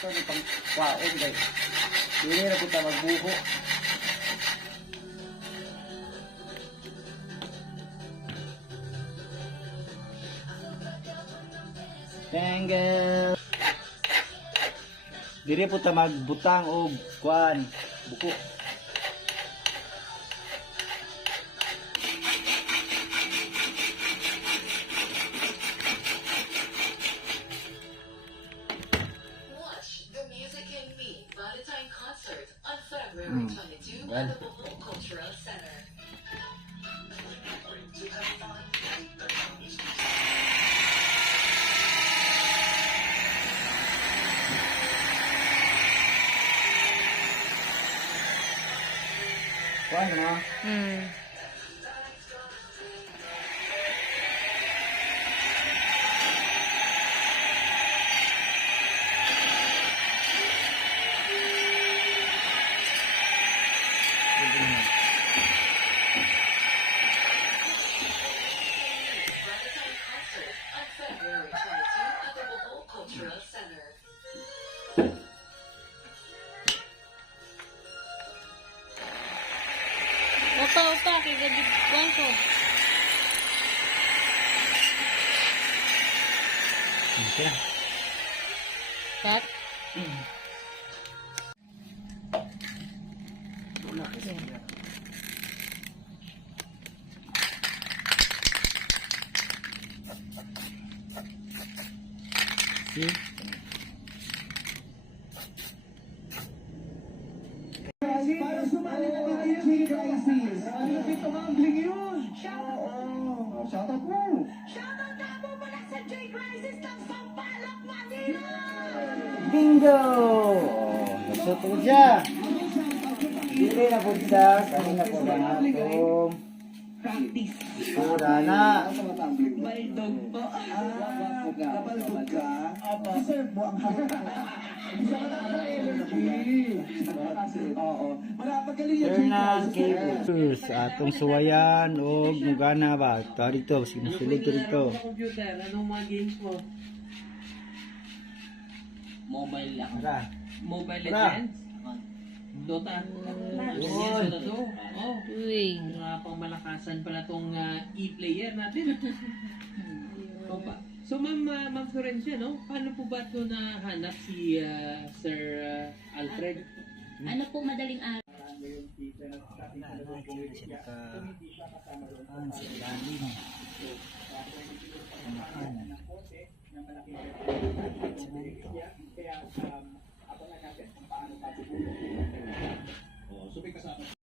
sakto ni pang kwaon guys. Dili na punta magbuho. Tangle. Dili punta magbutang og kuan buko. February 22 at the Bohol Cultural Center. Kuan na. Opa, kay gadid ko. Okay. Kat? Wala kasi. See? Para sumali na tayo sa crisis. Ano dito gambling yun? Oo. Shoutout mo. Shoutout na mo mula sa J-Crisis ng Sampaloc, Manila! Bingo! Gusto ko siya. Dili na po siya. Kanina po ba nga itong Practice. sura na. Baldog po. Nabaldog ka? Deserve mo ang Isa ka lang sa energy. Oo. Magagaling yan. Fernan Cables. Atong suwayan o mugana ba? Ito dito. Sinusulod ko dito. Computer, anong mga games mo? Mobile lang. Ara. Mobile Wala. Legends? Dota. Yan, Yun. Dota 2. Oh. Uy. Mga pangmalakasan pala tong e-player natin. So Ma'am Florencia, no? Paano po ba ito nahanap si Sir Alfred? Ano po madaling araw? Sa ilalim. Sa dito.